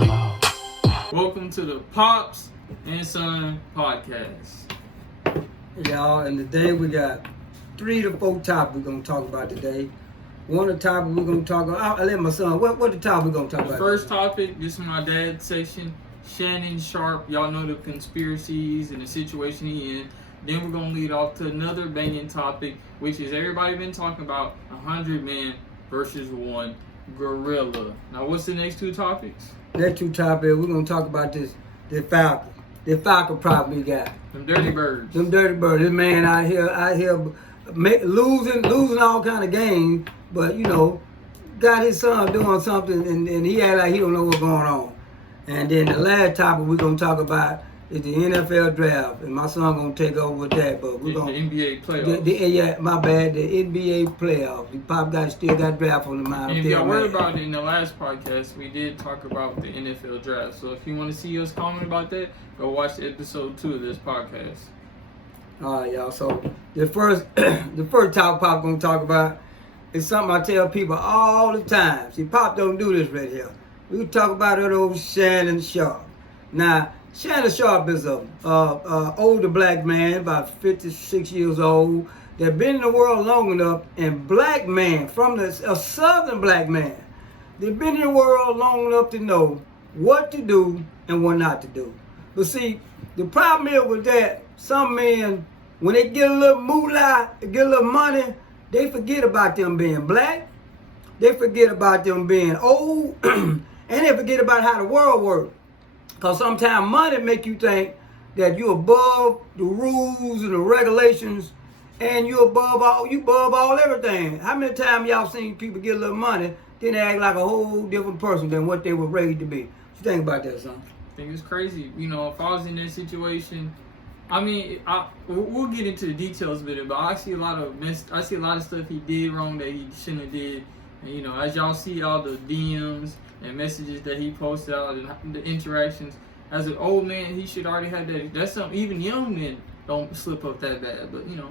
Welcome to the Pops and Son podcast. Y'all, and today we got 3 to 4 topics we're going to talk about today. One of the topics we're going to talk about, I'll let my son, what the topic we're going to talk about? First topic, this is my dad's section, Shannon Sharpe. Y'all know the conspiracies and the situation he in. Then we're going to lead off to another banging topic, which is everybody been talking about 100 man versus 1 gorilla. Now, what's the next 2 topics? Next 2 topics, we're going to talk about the Falcon. The Falcon problem we got. Them dirty birds. Them dirty birds. This man out here losing all kind of games, but, you know, got his son doing something, and he act like he don't know what's going on. And then the last topic we're going to talk about is the NFL draft, and my son gonna take over with that. But we're gonna the NBA playoffs. The NBA playoffs. The Pop still got draft on the mind. And if y'all worried about it in the last podcast, we did talk about the NFL draft. So if you want to see us comment about that, go watch episode 2 of this podcast. All right, y'all. So the first topic Pop gonna talk about is something I tell people all the time. See, Pop don't do this right here. We talk about that old Shannon Sharpe. Now, Shannon Sharpe is a older black man, about 56 years old, that been in the world long enough, and black man, a southern black man, they've been in the world long enough to know what to do and what not to do. But see, the problem is with that, some men, when they get a little moolah, get a little money, they forget about them being black, they forget about them being old, and they forget about how the world works. Because sometimes money make you think that you're above the rules and the regulations, and you above all everything. How many times y'all seen people get a little money, then they act like a whole different person than what they were raised to be? What you think about that, son? I think it's crazy. You know, if I was in that situation, I mean, we'll get into the details of it, but I see a lot of stuff he did wrong that he shouldn't have did. And, you know, as y'all see all the DMs and messages that he posted out and the interactions, as an old man, he should already have that. That's something even young men don't slip up that bad. But, you know,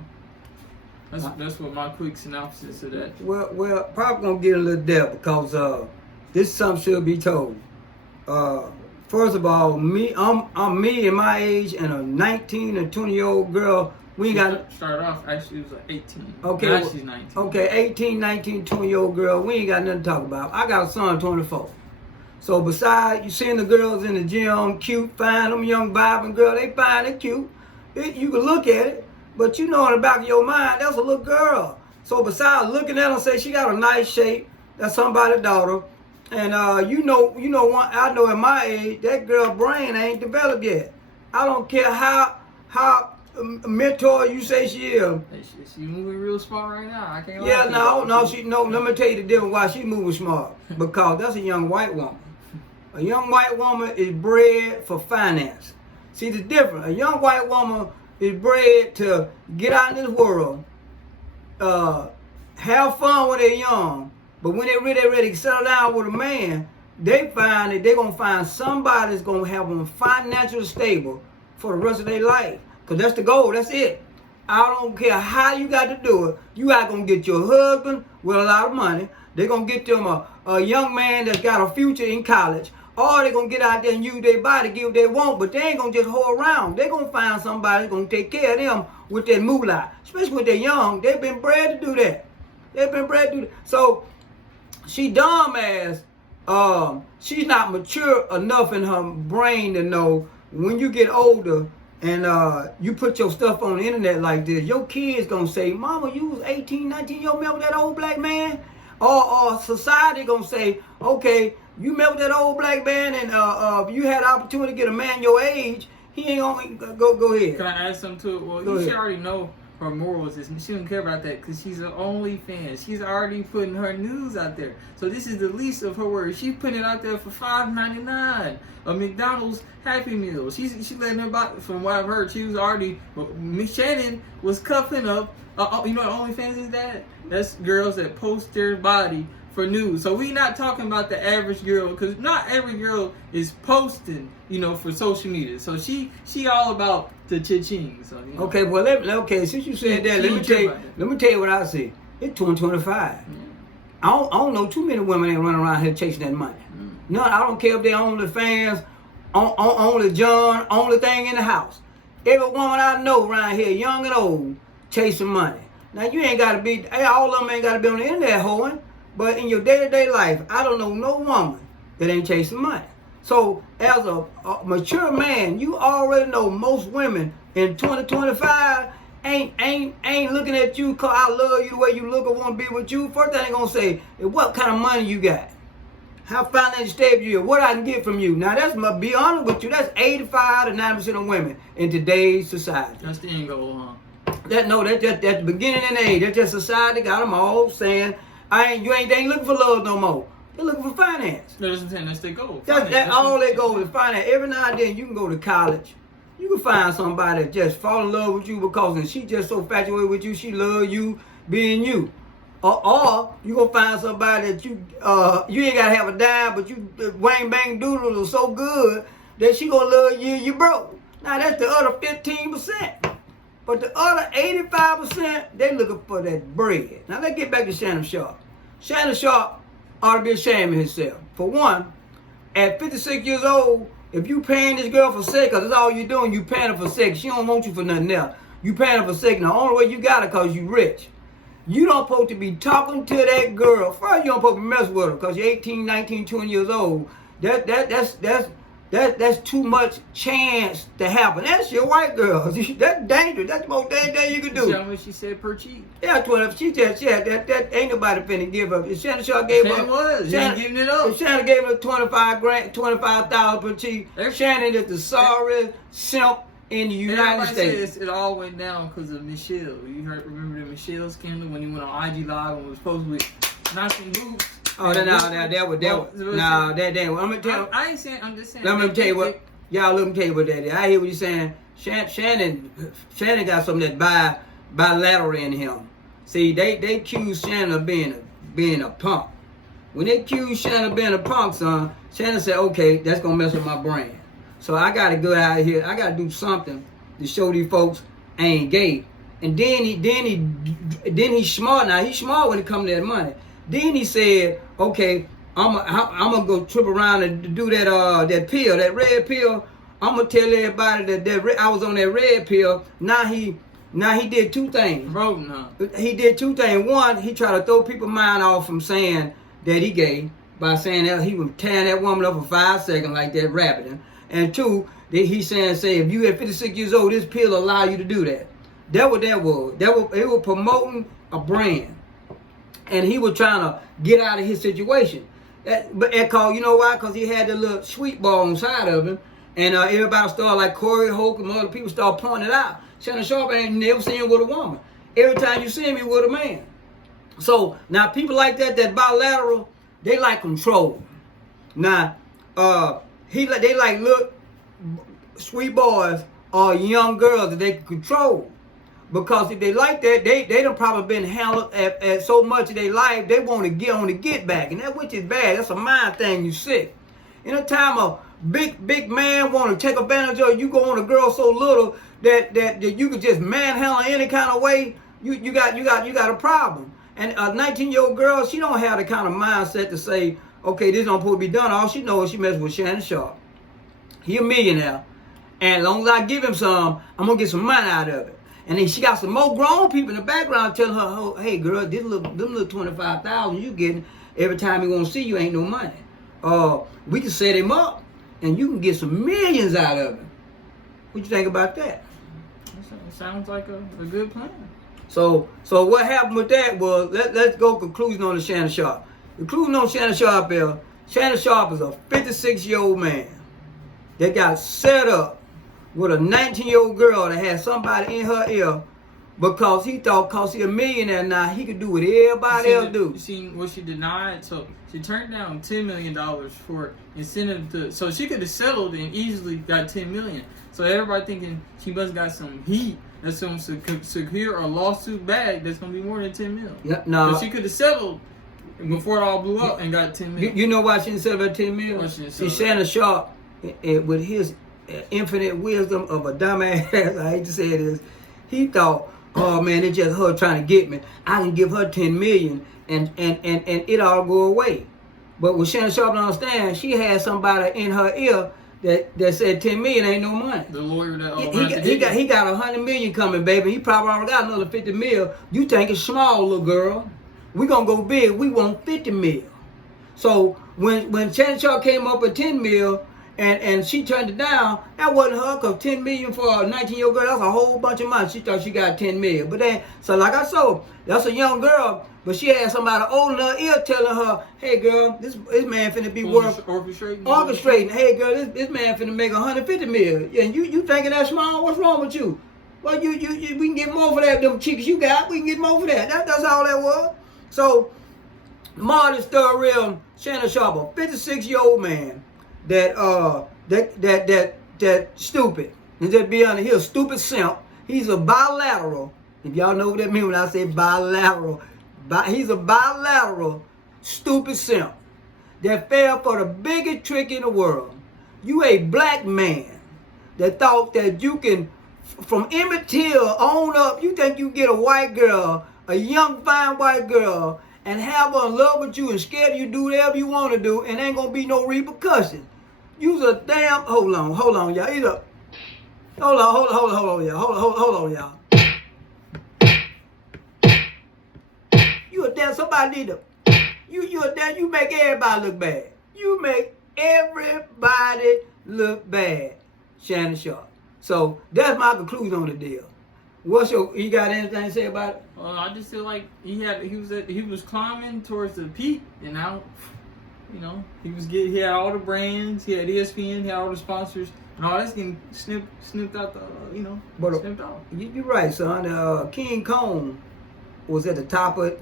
that's what my quick synopsis of that. Well, probably gonna get a little depth because this something should be told. First of all, I'm me and my age and a 19 and 20-year-old girl. We ain't got started off. Actually, it was like 18. Okay, now she's 19. Okay, 18, 19, 20-year-old girl. We ain't got nothing to talk about. I got a son, 24. So besides you seeing the girls in the gym, cute, fine, them young vibing girl, they fine, they cute. You can look at it, but you know in the back of your mind, that's a little girl. So besides looking at her, say she got a nice shape, that's somebody's daughter, and you know, I know at my age that girl brain ain't developed yet. I don't care how mentor you say she is. She moving real smart right now. I can't. Yeah, no. Let me tell you the difference why she moving smart. Because that's a young white woman. A young white woman is bred for finance. See the difference. A young white woman is bred to get out in this world, have fun when they're young, but when they're ready to settle down with a man, they find that they're gonna find somebody that's gonna have them financially stable for the rest of their life. Because that's the goal, that's it. I don't care how you got to do it. You are going to get your husband with a lot of money. They're going to get them a young man that's got a future in college. Or they're going to get out there and use their body, get what they want. But they ain't going to just hold around. They're going to find somebody that's going to take care of them with that moolah. Especially when they're young. They've been bred to do that. So, she dumb ass. She's not mature enough in her brain to know when you get older, and you put your stuff on the internet like this, your kids gonna say, Mama, you was 18, 19, you remember that old black man? Or society gonna say, okay, you met with that old black man, and if you had the opportunity to get a man your age, he ain't gonna go ahead. Can I add something to it? Well, you should already know her morals is she don't care about that because she's an OnlyFans. She's already putting her news out there. So this is the least of her worries. She's putting it out there for $5.99. A McDonald's Happy Meal. She's letting her buy, from what I've heard, she was already, Miss Shannon was cuffing up. You know what OnlyFans is that? That's girls that post their body for news. So we not talking about the average girl, because not every girl is posting, for social media. So she all about the cha-ching. So, Okay, well, since you said that, let me tell you what I see. It's 2025. I don't know too many women ain't running around here chasing that money. None. I don't care if they only fans, only John, only thing in the house. Every woman I know around here, young and old, chasing money. Now you ain't gotta be. All of them ain't gotta be on the internet hoeing. But in your day-to-day life, I don't know no woman that ain't chasing money. So as a mature man, you already know most women in 2025 ain't looking at you cause I love you the way you look or want to be with you. First thing they gonna say is what kind of money you got, how financially stable you are, what I can get from you. Now that's my be honest with you. That's 85 to 90% of women in today's society. That's the end goal, huh? That's just at the beginning of the age. That's just society got them all saying, they ain't looking for love no more. They're looking for finance. That's their goal. That's all they go is finance. Every now and then you can go to college. You can find somebody that just fall in love with you because she just so infatuated with you, she love you being you. Or you gonna find somebody that you ain't gotta have a dime, but you wang bang doodle is so good that she gonna love you broke. Now that's the other 15%. But the other 85%, they looking for that bread. Now let's get back to Shannon Sharpe. Shannon Sharpe ought to be ashamed of himself. For one, at 56 years old, if you paying this girl for sex, cause that's all you doing, you paying her for sex. She don't want you for nothing else. You paying her for sex. Now the only way you got her cause you rich. You don't supposed to be talking to that girl. First, you don't supposed to mess with her because you're 18, 19, 20 years old. That's too much chance to happen. That's your white girl. That's dangerous. That's the most dangerous you can do. See how much she said per cheek? Yeah, 12. She had that ain't nobody finna give up. If Shannon Sharpe gave up. Was. Shannon, giving it up. If Shannon gave her 25,000 per cheek, Shannon is the sorriest simp in the United States. Says it all went down because of Michelle. Remember the Michelle scandal when he went on IG Live and was supposed to be knocking boots? Oh, that I'm gonna tell. I ain't saying. I'm just saying. Let me tell you what. Y'all, let me tell you what that is. I hear what you're saying. Shannon got something that's bilateral in him. See, they accuse Shannon of being a punk. When they accuse Shannon of being a punk, son, Shannon said, okay, that's gonna mess with my brand. So I gotta go out here. I gotta do something to show these folks I ain't gay. And then he's smart. Now he's smart when it comes to that money. Then he said, okay, I'm gonna go trip around and do that pill, that red pill. I'm gonna tell everybody that I was on that red pill. Now he did two things. He did two things. One, he tried to throw people's mind off from saying that he gay by saying that he was tearing that woman up for 5 seconds like that, rapping. And two, that he's saying if you at 56 years old, this pill allow you to do that. That what that was. It was promoting a brand. And he was trying to get out of his situation. But you know why? Because he had the little sweet ball inside of him. And everybody started, like Corey Hoke and other people started pointing it out. Shannon Sharpe ain't never seen him with a woman. Every time you see him, he with a man. So now people like that bilateral, they like control. Now, they like look sweet boys or young girls that they can control. Because if they like that, they done probably been handled at so much of their life, they want to get back. And that which is bad. That's a mind thing, you sick. In a time a big man want to take advantage of you, go on a girl so little that you could just manhandle any kind of way, you got a problem. And a 19-year-old girl, she don't have the kind of mindset to say, okay, this don't supposed to be done. All she knows is she messing with Shannon Sharpe. He a millionaire. And as long as I give him some, I'm going to get some money out of it. And then she got some more grown people in the background telling her, oh, hey, girl, them little 25,000 you getting every time he want to see you ain't no money. We can set him up, and you can get some millions out of him. What you think about that? Sounds like a good plan. So what happened with that was, let's go conclusion on the Shannon Sharpe. Conclusion on Shannon Sharpe is, Shannon Sharpe is a 56-year-old man that got set up with a 19-year-old girl that had somebody in her ear because he thought because he's a millionaire now, he could do what everybody else do. You see what she denied? So she turned down $10 million for incentive so she could have settled and easily got $10 million. So everybody thinking she must got some heat that's going to secure a lawsuit bag that's going to be more than $10 million. Yeah, no. So she could have settled before it all blew up and got $10 million. You know why she didn't settle at $10 million? See, Shannon Sharpe, with his infinite wisdom of a dumbass, I hate to say this, he thought, oh man, it's just her trying to get me. I can give her $10 million and it all go away. But what Shannon Sharpe don't understand, she had somebody in her ear that said 10 million ain't no money. The lawyer that He got 100 million coming, baby. He probably already got another 50 mil. You think it's small, little girl. We gonna go big. We want 50 mil. So when Shannon Sharpe came up with 10 mil and she turned it down, that wasn't her, because 10 million for a 19-year-old girl, that's a whole bunch of money. She thought she got 10 million. But then, so like I said, that's a young girl, but she had somebody old in her ear telling her, hey girl, this man finna be worth orchestrating. Hey girl, this man finna make 150 million. And you thinking that small? What's wrong with you? Well, you we can get more for that. Them chicks you got, we can get more for that. That's all that was. So, Martin Sturrill, Shannon Sharpe, a 56-year-old man that stupid. And just be honest, he's a stupid simp. He's a bilateral. If y'all know what that means when I say bilateral. He's a bilateral stupid simp that fell for the biggest trick in the world. You a black man that thought that you can, from Emmett Till on up, you think you get a white girl, a young fine white girl, and have her in love with you and scared you do whatever you want to do, and ain't gonna be no repercussion. You's a damn, hold on, y'all. Hold on, y'all. You a damn, somebody need to, you a damn, you make everybody look bad. You make everybody look bad, Shannon Sharpe. So that's my conclusion on the deal. You got anything to say about it? I just feel like he was climbing towards the peak, and now, he had all the brands, he had ESPN, he had all the sponsors, and all that's getting snipped out snipped off. You're right, son. King Kong was at the top of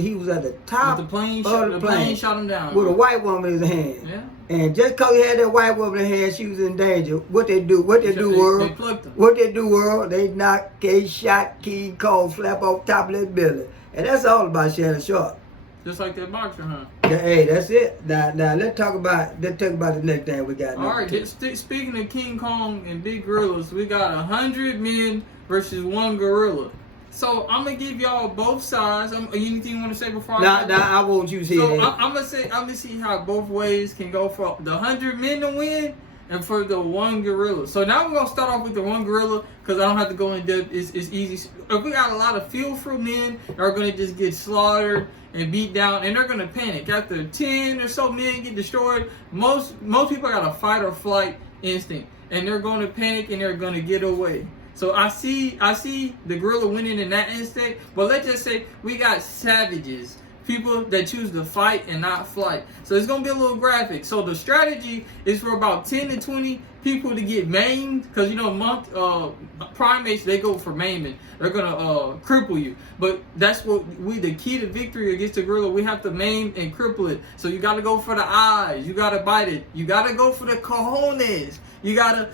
he was at the top of the plane shot him down with a white woman in his hand. Yeah. And just because he had that white woman in his hand, she was in danger. What they do, world? They plucked him. What they do, world? They shot King Kong slap off top of that building. And that's all about Shannon Sharpe. Just like that boxer, huh? Hey, that's it. Now let's talk about the next thing we got. All right. Speaking of King Kong and big gorillas, we got 100 men versus one gorilla. So I'm gonna give y'all both sides. Anything you want to say before? I want you to see that. I'm gonna see how both ways can go for the 100 men to win and for the one gorilla. So now we're gonna start off with the one gorilla because I don't have to go in depth. It's easy. If we got a lot of fearful men that are gonna just get slaughtered and beat down, and they're gonna panic after 10 or so men get destroyed. Most people got a fight or flight instinct, and they're gonna panic and they're gonna get away. So I see the gorilla winning in that instinct, but let's just say we got savages, people that choose to fight and not flight. So it's gonna be a little graphic. So the strategy is for about 10 to 20 people to get maimed, because primates, they go for maiming. They're gonna cripple you. But that's what the key to victory against the gorilla. We have to maim and cripple it. So you gotta go for the eyes. You gotta bite it. You gotta go for the cojones. You gotta.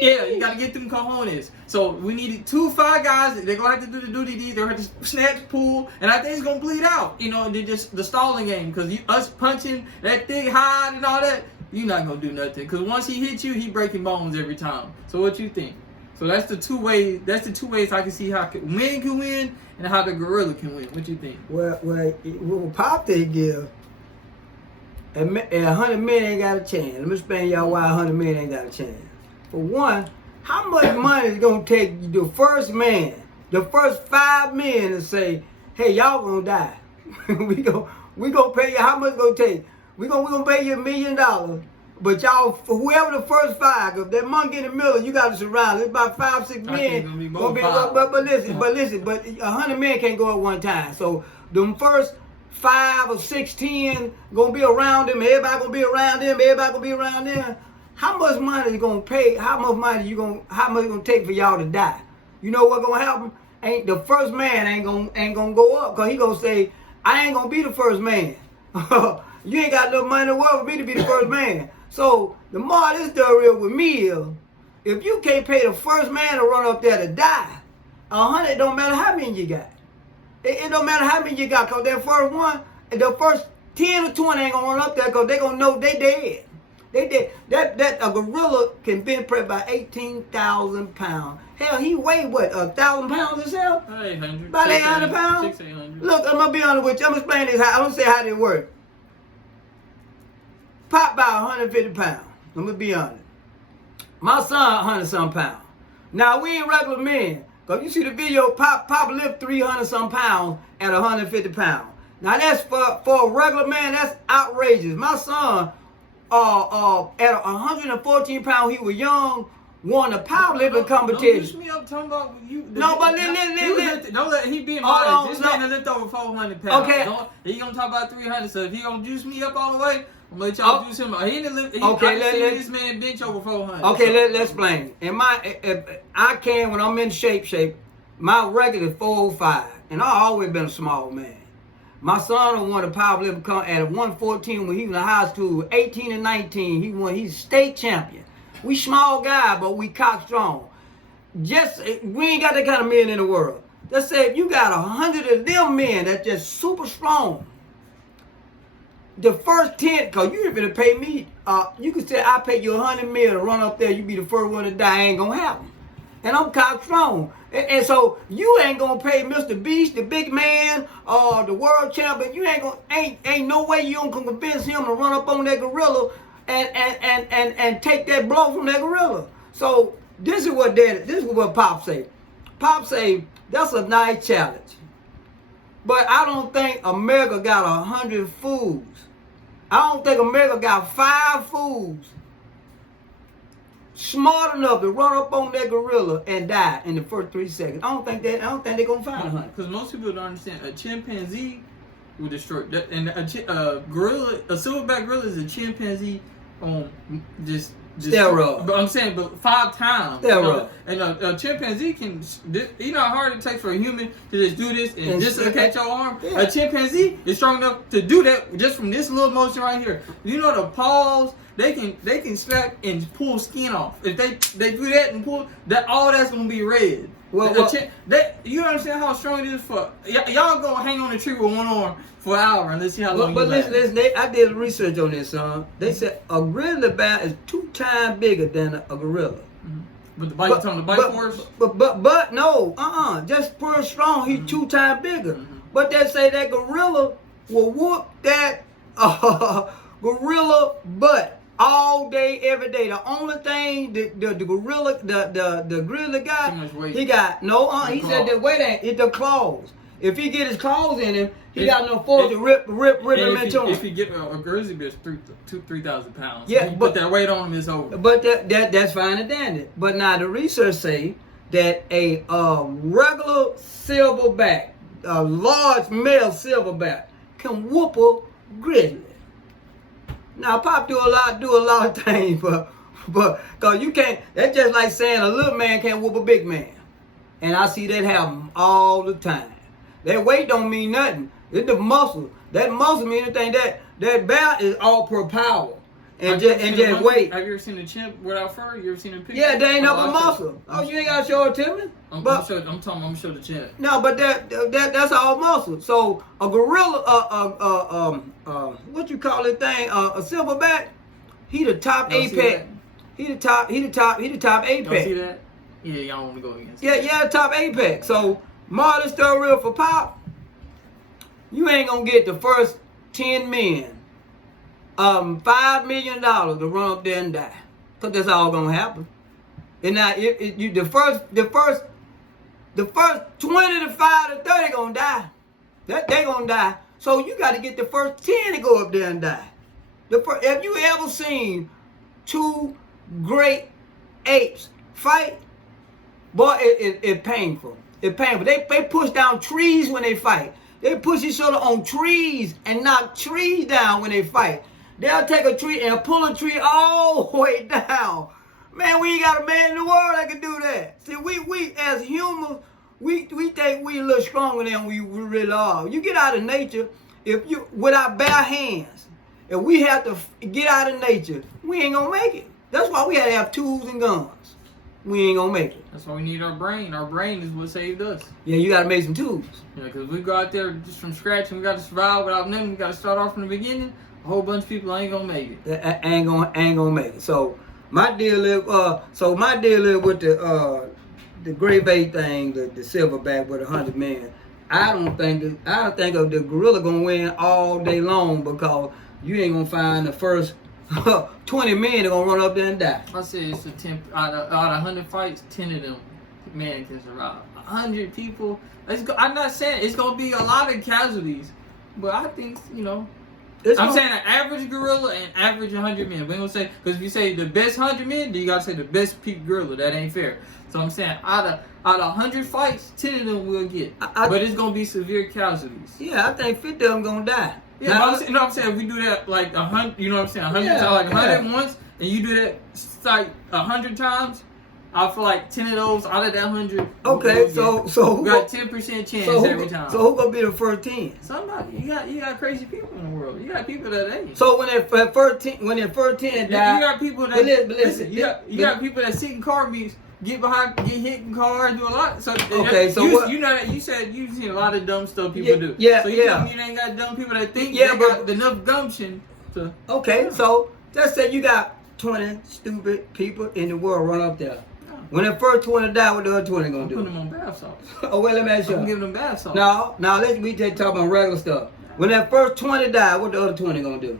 Yeah, you gotta get them cojones. So we needed 2 5 guys. They're gonna have to do the duty deeds. They're gonna have to snatch, pull, and I think it's gonna bleed out. And then just the stalling game, because us punching that thick hide and all that, you're not gonna do nothing. Because once he hits you, he breaking bones every time. So what you think? So that's the two ways. That's the 2 ways I can see how men can win and how the gorilla can win. What you think? Well, Pop they give. And 100 men ain't got a chance. Let me explain y'all why 100 men ain't got a chance. For one, how much money is gonna take the first man, the first 5 men to say, "Hey, y'all gonna die. we gonna pay you. How much it's gonna take? We gonna pay you $1 million, but y'all, for whoever the first 5, if that monkey in the middle, you got to surround. It's about 5, 6 men. But listen, 100 men can't go at one time. So them first 5 or 6, 10 gonna be around them. Everybody gonna be around them. Everybody gonna be around them. How much money is gonna pay? How much money how much gonna take for y'all to die? You know what gonna happen? Ain't the first man ain't gonna go up, because he gonna say, I ain't gonna be the first man. You ain't got enough money in the world for me to be the first man. So the more this deal with me is, if you can't pay the first man to run up there to die, 100 don't matter how many you got. It don't matter how many you got, because that first one, the first 10 or 20 ain't gonna run up there because they gonna know they dead. They did that a gorilla can bench press by 18,000 pounds. Hell, he weighed what, 1,000 pounds himself? 800. About 800 pounds? 600. Look, I'm gonna be honest with you. I'm gonna explain this. I'm gonna say how they work. Pop about 150 pounds. I'm gonna be honest. My son 100-some pounds. Now we ain't regular men. Cause you see the video, Pop lift 300-some pounds at 150 pounds. Now that's for a regular man, that's outrageous. My son, at 114 pounds, he was young, won a powerlifting competition. Don't push me up talking about you. No, but listen. Don't let he be Hold on, modest. This man lift over 400 pounds. Okay. He gonna talk about 300. So if he gonna juice me up all the way, I'm gonna let y'all juice him up. He didn't lift. Okay, I see this man bench over 400. Okay, let's explain. I can when I'm in shape. My record is 405, and I always been a small man. My son won a powerlifting at 114 when he was in high school. 18 and 19, he's state champion. We small guy, but we cock strong. We ain't got that kind of men in the world. Let's say if you got 100 of them men that's just super strong, the first 10, cause you ain't gonna pay me. You can say I pay you 100 mil to run up there. You be the first one to die. Ain't gonna happen. And I'm cock strong. And so you ain't gonna pay Mr. Beast, the big man, the world champion. You ain't no way you gonna convince him to run up on that gorilla and take that blow from that gorilla. So this is what Pop say. Pop say that's a nice challenge. But I don't think America got 100 fools. I don't think America got 5 fools smart enough to run up on that gorilla and die in the first 3 seconds. I don't think they're gonna find 100. Because most people don't understand a chimpanzee will destroy that, and a gorilla, a silverback gorilla is a chimpanzee on just steroid. But I'm saying, but 5 times. Steroid. And a chimpanzee can, you know how hard it takes for a human to just do this and just catch your arm? Yeah. A chimpanzee is strong enough to do that just from this little motion right here. You know the paws, they can snap and pull skin off. If they do that and pull, all that's gonna be red. Well, you understand how strong it is for y'all go hang on a tree with one arm for an hour and let's see how long. But listen, I did research on this, son. They said a grizzly bear is 2 times bigger than a gorilla. Mm-hmm. But the bite force. But no, just pure strong. He's 2 times bigger. Mm-hmm. But they say that gorilla will whoop that gorilla butt all day, every day. The only thing the gorilla, the grizzly guy, he got he said the weight ain't the claws. If he get his claws in him, he got no force to rip him into him. If he get a grizzly bear, 3,000 pounds. Yeah, but that weight on him is over. But that's fine and dandy. But now the research say that a regular silverback, a large male silverback, can whoop a grizzly. Now Pop do a lot of things, but cause you can't. That's just like saying a little man can't whoop a big man, and I see that happen all the time. That weight don't mean nothing. It's the muscle. That muscle mean anything. That bear is all per power and just weight. Have you ever seen a chimp without fur? You ever seen a picture? Yeah, they ain't no muscle. Oh, you ain't gotta show it to me. I'm gonna show the chimp. No, but that's all muscle. So a gorilla, what you call it thing? A silverback, he the top apex. He the top apex. See that? Yeah, y'all want to go against. Yeah, top apex. So Marlon still real for Pop. You ain't gonna get the first 10 men, $5 million to run up there and die, cause that's all gonna happen. And now the first 20 to 5 to 30 gonna die. They gonna die. So you got to get the first 10 to go up there and die. Have you ever seen 2 great apes fight? Boy, it's painful. It's painful. They push down trees when they fight. They push each other on trees and knock trees down when they fight. They'll take a tree and pull a tree all the way down. Man, we ain't got a man in the world that can do that. See, we as humans, we think we a little stronger than we really are. You get out of nature, with our bare hands, if we have to get out of nature, we ain't gonna make it. That's why we had to have tools and guns. We ain't gonna make it. That's why we need our brain. Our brain is what saved us. Yeah, you gotta make some tools. Yeah, because we go out there just from scratch and we gotta survive without nothing. We gotta start off from the beginning. whole bunch of people ain't gonna make it. Ain't gonna make it. So my deal is with the grade 8 thing, the silverback with 100 million. I don't think of the gorilla gonna win all day long because you ain't gonna find the first 20 men that gonna run up there and die. I said it's a 10 out of 100 fights, 10 of them man can survive. 100 people. I'm not saying it's gonna be a lot of casualties, but I think I'm saying an average gorilla and average 100 men. We ain't gonna say, because if you say the best 100 men, then you gotta say the best peak gorilla. That ain't fair. So I'm saying out of 100 fights, 10 of them will get, but it's gonna be severe casualties. Yeah, I think 50 of them gonna die. Yeah, now, you know what I'm saying? If we do that like 100, you know what I'm saying? 100 times, like 100 once, and you do that like 100 times, I feel like 10 of those out of that 100. Okay, so we got 10% chance every time. So who gonna be the first 10? Somebody. You got crazy people in the world. You got people that ain't. So when that first 10 die, you got people that listen. You got people that sit in car meets, get hit in cars, do a lot. So okay, so you know that you said you've seen a lot of dumb stuff people do. Yeah, so you tell me you ain't got dumb people that think they got enough gumption to. Okay, so just say you got 20 stupid people in the world run up there. When that first 20 die, what the other 20 gonna do? Put them on bath salts. Oh, well, let me ask you. I'm giving them bath salts. No, we just talk about regular stuff. When that first 20 die, what the other 20 gonna do?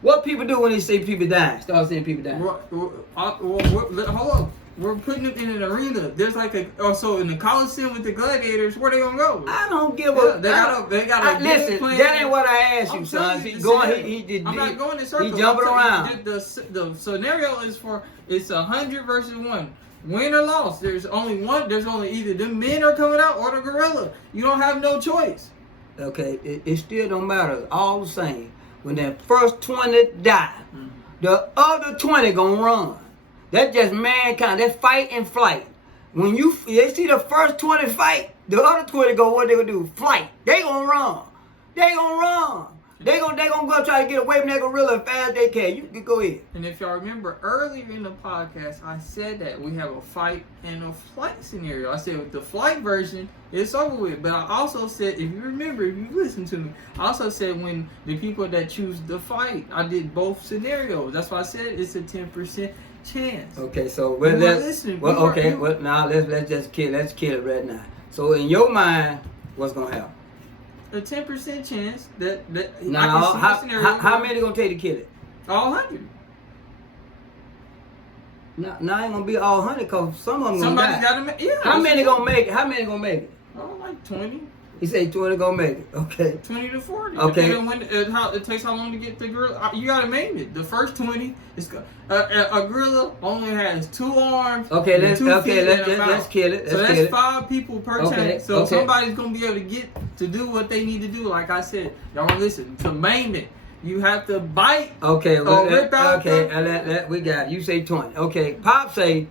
What people do when they see people dying? Start seeing people dying. Hold on. We're putting it in an arena. There's like so in the Coliseum with the gladiators, where they gonna go? I don't give a. They got a listen, plan. that ain't what I asked you, son. I'm not going in circles. He jumping around. The scenario is it's 100 versus 1. Win or loss, there's only one. There's only either the men are coming out or the gorilla. You don't have no choice. Okay, it still don't matter. All the same. When that first 20 die, the other 20 gonna run. That's just mankind. That's fight and flight. When they see the first 20 fight, the other 20 go, what they gonna do? Flight. They gonna run. They gonna run. They gonna go try to get away from that gorilla as fast as they can. You can go ahead. And if y'all remember earlier in the podcast, I said that we have a fight and a flight scenario. I said with the flight version, it's over with. But I also said, if you remember, if you listen to me, I also said when the people that choose the fight, I did both scenarios. That's why I said it's a 10% chance. Okay, so now let's just kill it right now. So in your mind, what's gonna happen? A 10% chance that now how many gonna take to kill it? All 100. Now ain't gonna be all 100 because some of them Somebody's gonna die. Yeah. How many gonna make it? How many gonna make it? Oh, like 20. He said 20 gonna make it. Okay. 20 to 40. Okay. When it takes how long to get the gorilla? You gotta name it. The first 20 is a gorilla only has 2 arms. Okay, let's kill it. So that's 5 people per tank. So somebody's gonna be able to get to do what they need to do. Like I said, y'all listen. To maim it, you have to bite. Okay. Rip out. Okay. We got it. You say 20. Okay. Pop say,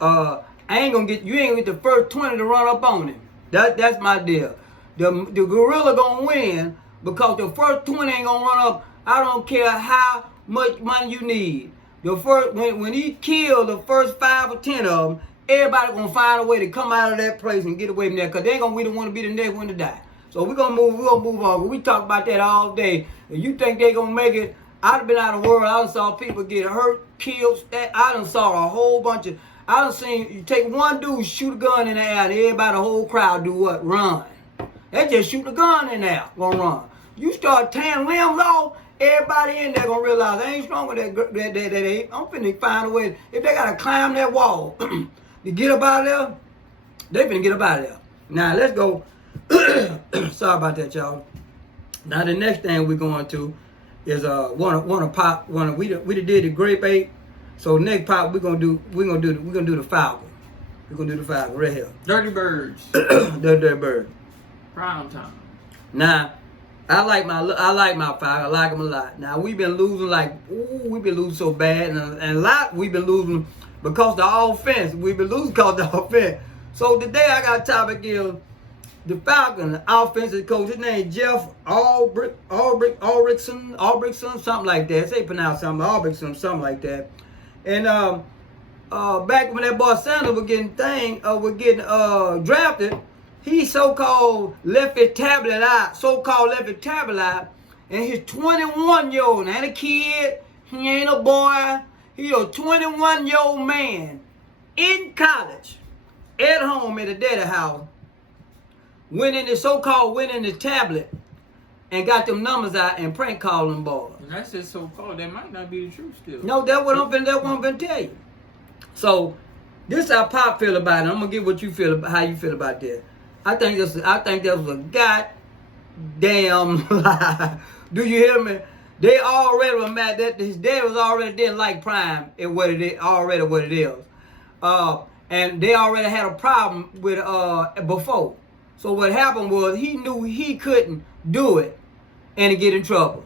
you ain't gonna get the first 20 to run up on him. That's my deal. The gorilla gonna win because the first 20 ain't gonna run up. I don't care how much money you need. The first when he killed the first 5 or 10 of them, everybody gonna find a way to come out of that place and get away from there because they ain't gonna want to be the next one to die. So we're gonna move on. We talk about that all day. If you think they gonna make it, I done been out of the world. I done saw people get hurt, killed. I done saw a whole bunch of. I done seen you take one dude shoot a gun in the air and everybody, the whole crowd do what? Run. They just shoot a gun in there, gonna run. You start tearing limbs off, everybody in there gonna realize they ain't strong with that. I'm finna find a way. If they gotta climb that wall to get up out of there, they finna get up out of there. Now let's go. Sorry about that, y'all. Now the next thing we're going to is we done did the grape 8. So next pop we're gonna do the Falcon. We're gonna do the Falcon right here. Dirty Birds. Dirty Bird. Prime time. Now, I like my Falcon. I like him a lot. Now we've been losing so bad, and a lot we've been losing because of the offense. We've been losing because of the offense. So today I got a topic is the Falcon, the offensive coach. His name Jeff Albrechtson, something like that. Say pronounce something Albrechtson, something like that. And back when that boy Sanders was getting drafted, he so-called left his tablet out. and his 21-year-old, not a kid, he ain't a boy, he a 21-year-old man in college, at home at a daddy house, went in the tablet and got them numbers out and prank calling them boys. And that's just so-called. That might not be the truth still. No, that's what I'm finna tell you. So, this how Pop feel about it. I'm gonna get what you feel about, how you feel about that. I think that was a goddamn lie. Do you hear me? They already were mad that his dad was already didn't like Prime and what it is. And they already had a problem with before. So what happened was he knew he couldn't do it and to get in trouble.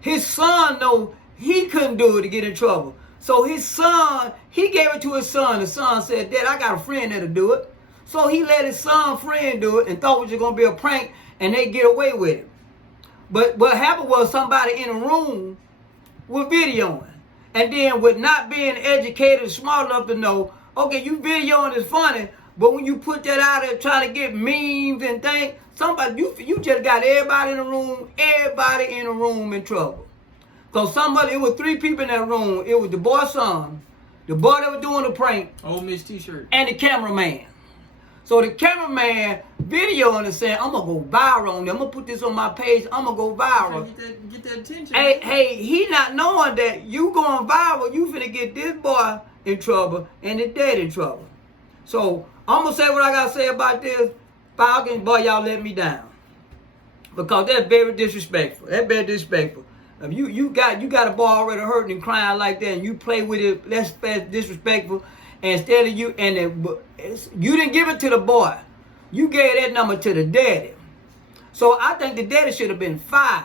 His son knew he couldn't do it to get in trouble. So his son, he gave it to his son. The son said, Dad, I got a friend that'll do it. So he let his son friend do it and thought it was just going to be a prank and they get away with it. But what happened was somebody in a room was videoing. And then with not being educated, smart enough to know, okay, you videoing is funny, but when you put that out there trying to get memes and things, somebody, you just got everybody in the room in trouble. Because it was 3 people in that room. It was the boy's son, the boy that was doing the prank, Ole Miss t-shirt, and the cameraman. So the cameraman videoing and saying, I'm going to go viral on them. I'm going to put this on my page. I'm going to go viral. Get that attention. Hey, he not knowing that you going viral, you finna get this boy in trouble and his dad in trouble. So I'm going to say what I got to say about this. Falcon, boy, y'all let me down. Because that's very disrespectful. That's very disrespectful. If you got a boy already hurting and crying like that and you play with it, that's disrespectful. And instead of you didn't give it to the boy. You gave that number to the daddy. So I think the daddy should have been fired.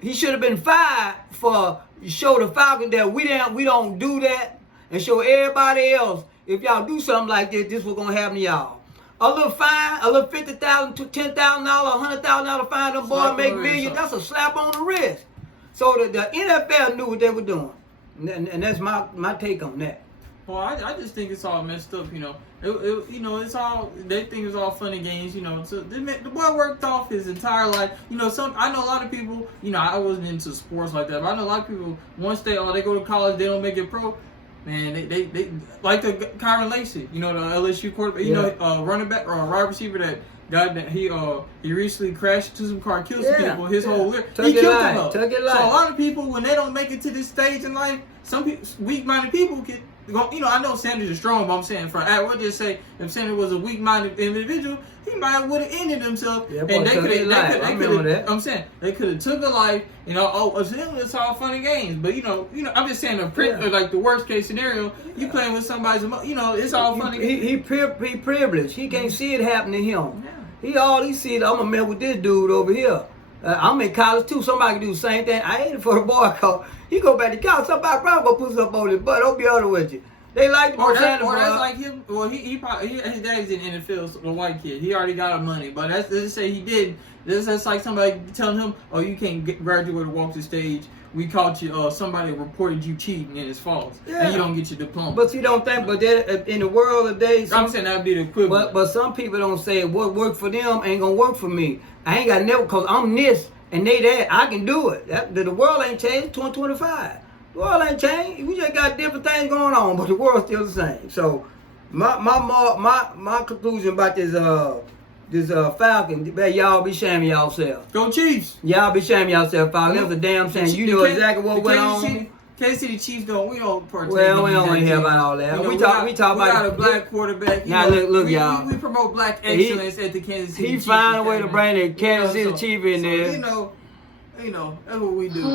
He should have been fired for show the Falcon that we don't do that, and show everybody else if y'all do something like this was gonna happen to y'all. A little fine, a little $50,000 to $10,000, $100,000 fine, them boy make millions. That's a slap on the wrist. So the NFL knew what they were doing, and that's my take on that. Well, I just think it's all messed up, you know. It's all, they think it's all fun and games, you know. So the boy worked off his entire life. You know, I know a lot of people, you know, I wasn't into sports like that, but I know a lot of people, once they go to college, they don't make it pro. Man, they like the Kyron Lacy, you know, the LSU quarterback, you know, running back or wide receiver that he recently crashed into some car, killed some people. His whole life, he killed them up. So a lot of people, when they don't make it to this stage in life, some people, weak-minded people can. You know, I know Sanders is strong, but I'm saying we'll just say if Sanders was a weak-minded individual, he might would have ended himself. Yeah, and they could have. I'm saying they could have took a life. You know, it's all fun and games. But you know, I'm just saying like the worst case scenario, you playing with somebody's. You know, it's all fun and games. He privileged. He can't see it happen to him. Yeah. All he see is I'm gonna mess with this dude over here. I'm in college too. Somebody can do the same thing. I hate it for the boy cause he go back to college. Somebody probably gonna put something on his butt. Don't be honest with you. They like the that's like him. Well, he probably his daddy's in the NFL, so the white kid. He already got money, but let's just say he did. That's like somebody telling him, "Oh, you can't graduate or walk the stage. We caught you. Somebody reported you cheating and it's false, and you don't get your diploma." But you don't think, but that in the world today, I'm saying that'd be the equivalent. But some people don't say what worked for them ain't gonna work for me. I ain't got never cause I'm this and they that. I can do it. The world ain't changed. 2025. The world ain't changed. We just got different things going on, but the world's still the same. So my conclusion about this Falcon, y'all be shaming y'allself. Go Chiefs! Y'all be shaming y'allself, Falcon. That was a damn shame. You know exactly what went on. Kansas City Chiefs we don't partake. Well, we don't want to hear about all that. We talk about. We got a black quarterback. Now look, y'all. We promote black excellence at the Kansas City Chiefs. He found a way to bring the Kansas City Chiefs in there. You know, that's what we do.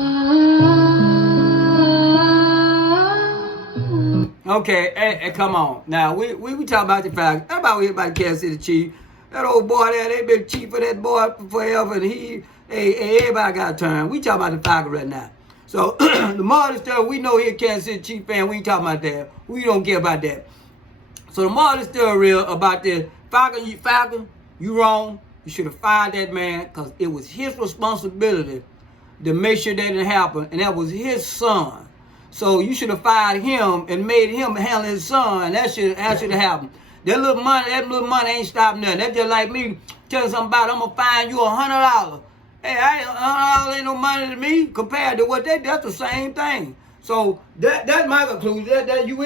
Okay, hey, come on. Now we talk about the Falcons. Everybody hear about Kansas City Chiefs. That old boy there, they been chief for that boy forever, and everybody got a turn. We talk about the Falcons right now. So the Marlins still, we know he a Kansas City Chiefs fan. We ain't talking about that. We don't care about that. So the Marlins still real about this. Falcon, you wrong. You should have fired that man because it was his responsibility to make sure that didn't happen, and that was his son. So you should have fired him and made him handle his son. That should have happened. That little money ain't stopping nothing. That's just like me telling somebody I'm gonna fine you $100. Hey, ain't no money to me compared to what that's the same thing. So that's my conclusion. That you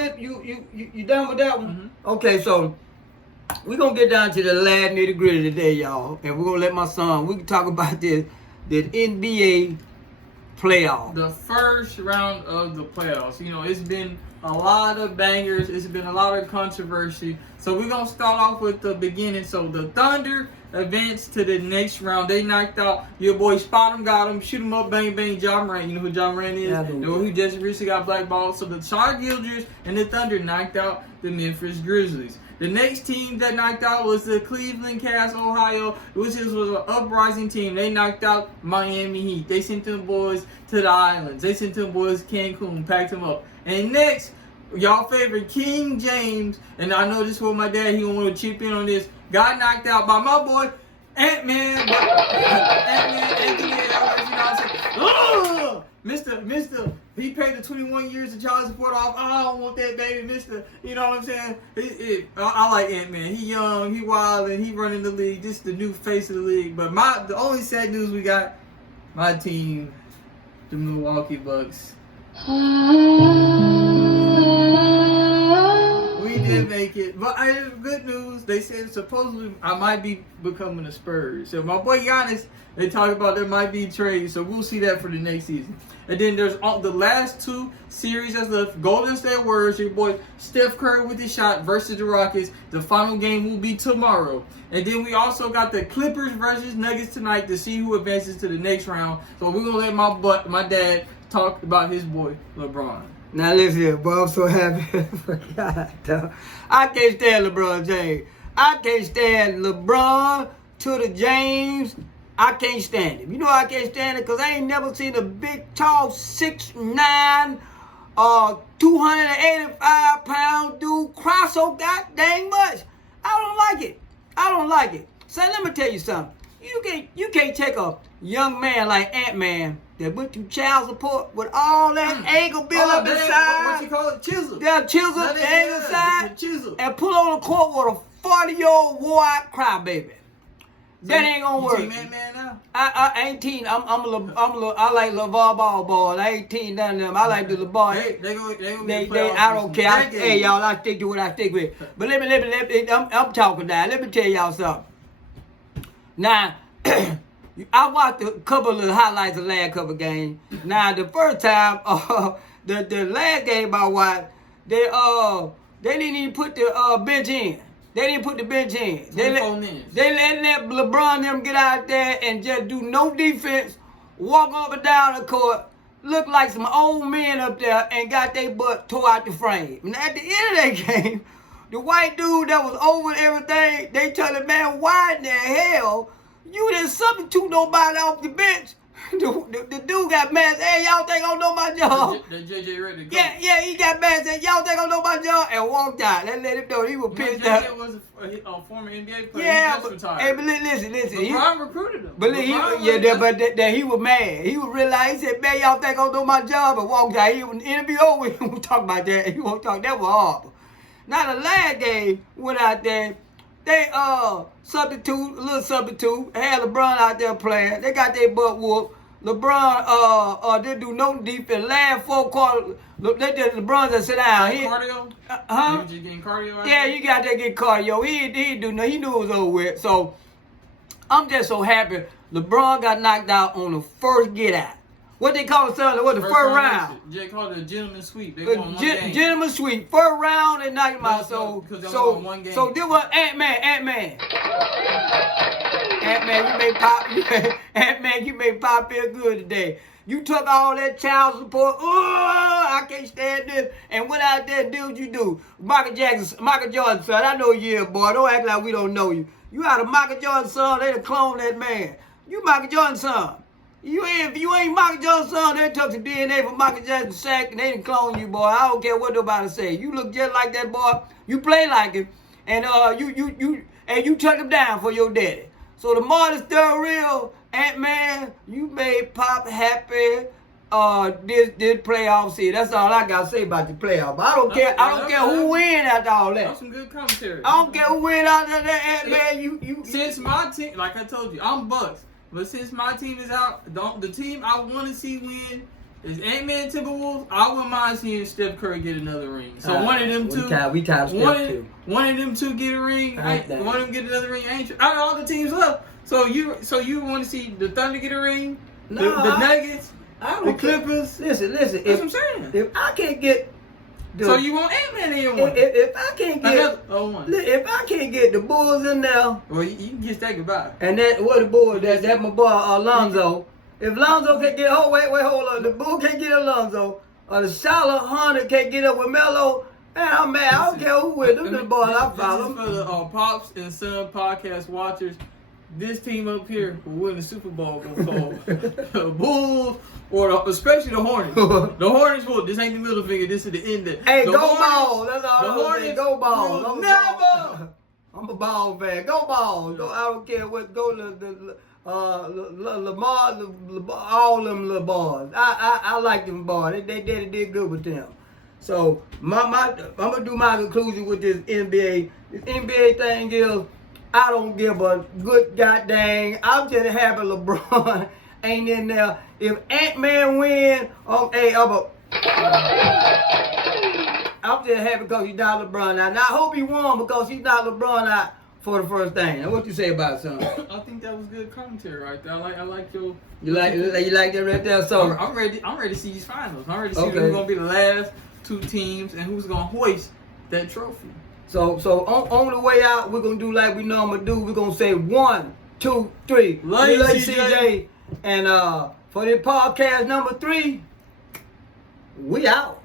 done with that one? Mm-hmm. Okay, so we're gonna get down to the last nitty gritty today, y'all, and we're gonna let my son. We can talk about this NBA playoff. The first round of the playoffs. You know, it's been a lot of bangers. It's been a lot of controversy. So we're going to start off with the beginning. So the Thunder advanced to the next round. They knocked out your boy, spot him, got him, shoot him up, bang, bang, Ja Morant. You know who Ja Morant is? Yeah, Who just recently got blackballed. So the Char Gilders and the Thunder knocked out the Memphis Grizzlies. The next team that knocked out was the Cleveland Cavs, Ohio, which was an uprising team. They knocked out Miami Heat. They sent them boys to the islands. They sent them boys to Cancun, packed them up. And next, y'all favorite King James, and I know this is what my dad, he want to chip in on this, got knocked out by my boy, Ant-Man. Ant-Man, Anthony Edwards, you know what I'm saying? Mr. He paid the 21 years of child support off. Oh, I don't want that baby, Mr. You know what I'm saying? I like Ant-Man. He young, he wild, and he running the league. This is the new face of the league. But the only sad news we got, my team, the Milwaukee Bucks. We didn't make it, but good news. They said supposedly I might be becoming a Spurs. So my boy Giannis, they talk about there might be trades. So we'll see that for the next season. And then there's the last two series that's left. Golden State Warriors, your boy Steph Curry with his shot versus the Rockets. The final game will be tomorrow. And then we also got the Clippers versus Nuggets tonight to see who advances to the next round. So we're gonna let my dad talk about his boy LeBron. Now listen here, boy, I'm so happy for God, dog. I can't stand LeBron James. I can't stand LeBron to the James. I can't stand him. You know I can't stand it? Because I ain't never seen a big, tall, 6'9", 285-pound dude cry so god dang much. I don't like it. I don't like it. So let me tell you something. You can't take a young man like Ant-Man that went through child support with all that ankle built up inside. What you call it? Chisel. Yeah, chisel, the ankle side. Chisel. And put on the court with a 40-year-old wore-out crybaby. That ain't gonna work. You team Ant-Man now? I ain't teen. I like LeVar Ball. I ain't teen none of them. I like the LeVar. They I don't care. Hey y'all, I stick to what I stick with. But let me. I'm talking now. Let me tell y'all something. Now, I watched a couple of highlights of the last couple games. Now, the first time, the last game I watched, they didn't even put the bench in. They didn't put the bench in. They let LeBron them get out there and just do no defense, walk up and down the court, look like some old men up there and got their butt tore out the frame. And at the end of that game, the white dude that was over everything, they told him, man, why in the hell you didn't substitute nobody off the bench? The dude got mad. Hey, y'all think I don't know my job? The JJ ready. Yeah, he got mad. Said, y'all think I don't know my job? And walked out. Let him know he was pissed out. JJ was a former NBA player. Yeah, he just retired. Hey, but listen. LeBron recruited him. But he was mad. He was realized. He said, man, y'all think I don't know my job? And walked out. He was interview over. He won't talk about that. He won't talk. That was horrible. Now the last game went out there. They a little substitute, had LeBron out there playing. They got their butt whooped. LeBron didn't do no defense. Last 4 quarters, LeBron just sit down. Cardio? Huh? He was just getting cardio out Yeah, there? you got to get cardio. He didn't do nothing. He knew it was over with. So I'm just so happy LeBron got knocked out on the first get out. What they call it, son? What the first round? They called it a gentleman's sweep. They won one game. Gentleman's sweep. First round, they knocked him out. So this was Ant-Man. Ant-Man, you may pop feel good today. You took all that child support. Oh, I can't stand this. And went out there and did what you do. Michael Jordan, son. I know you, boy. Don't act like we don't know you. You out of Michael Jordan's son. They done cloned that man. You Michael Jordan's son. If you ain't Michael Jordan's son, they took some DNA from Michael Jackson's sack and they done clone you, boy. I don't care what nobody say. You look just like that, boy. You play like him. And you took him down for your daddy. So the more is still real, Ant-Man, you made Pop happy this playoff season. That's all I gotta say about the playoff. But I don't care who win after all that. That's some good commentary. I don't care who win after that, Ant-Man. Since my team, like I told you, I'm Bucks. But since my team is out, the team I want to see win is Ant-Man Timberwolves. I wouldn't mind seeing Steph Curry get another ring. So one of them two. We tied Steph too. One of them two get a ring. One of them get another ring. Out of all the teams left. So you want to see the Thunder get a ring? No, the Nuggets? The Clippers? Listen. That's what I'm saying. If I can't get so you want Ant-Man in one? If I can't get if I can't get the Bulls in there, well, you can get that goodbye. And that what the Bulls? That my boy Alonzo. If Alonzo can't get, hold on. The Bulls can't get Alonzo, or the Charlotte Hornets can't get up with Melo. Man, I'm mad. I don't care who with them. The boys I follow. This is for the Pops and Son podcast watchers. This team up here will win the Super Bowl before the Bulls or especially the Hornets. The Hornets will. This ain't the middle finger. This is the end. Hey, go ball. That's all the I'm saying. Go ball. Never. I'm a ball fan. Go ball. Go. I don't care what. Go Lamar, all them little boys. I like them boys. They did good with them. So I'm gonna do my conclusion with this NBA. This NBA thing is, I don't give a good goddamn. I'm just happy LeBron ain't in there. If Ant-Man win, I'm just happy because he's not LeBron out. And I hope he won because he's not LeBron out for the first thing. Now, what you say about it, son? I think that was good commentary right there. I like your. You like that right there? So I'm ready to see these finals. I'm ready to see who's gonna be the last two teams and who's gonna hoist that trophy. So on the way out, we're gonna do like we normally do. We're gonna say 1, 2, 3. Love you, CJ. And for the podcast number 3, we out.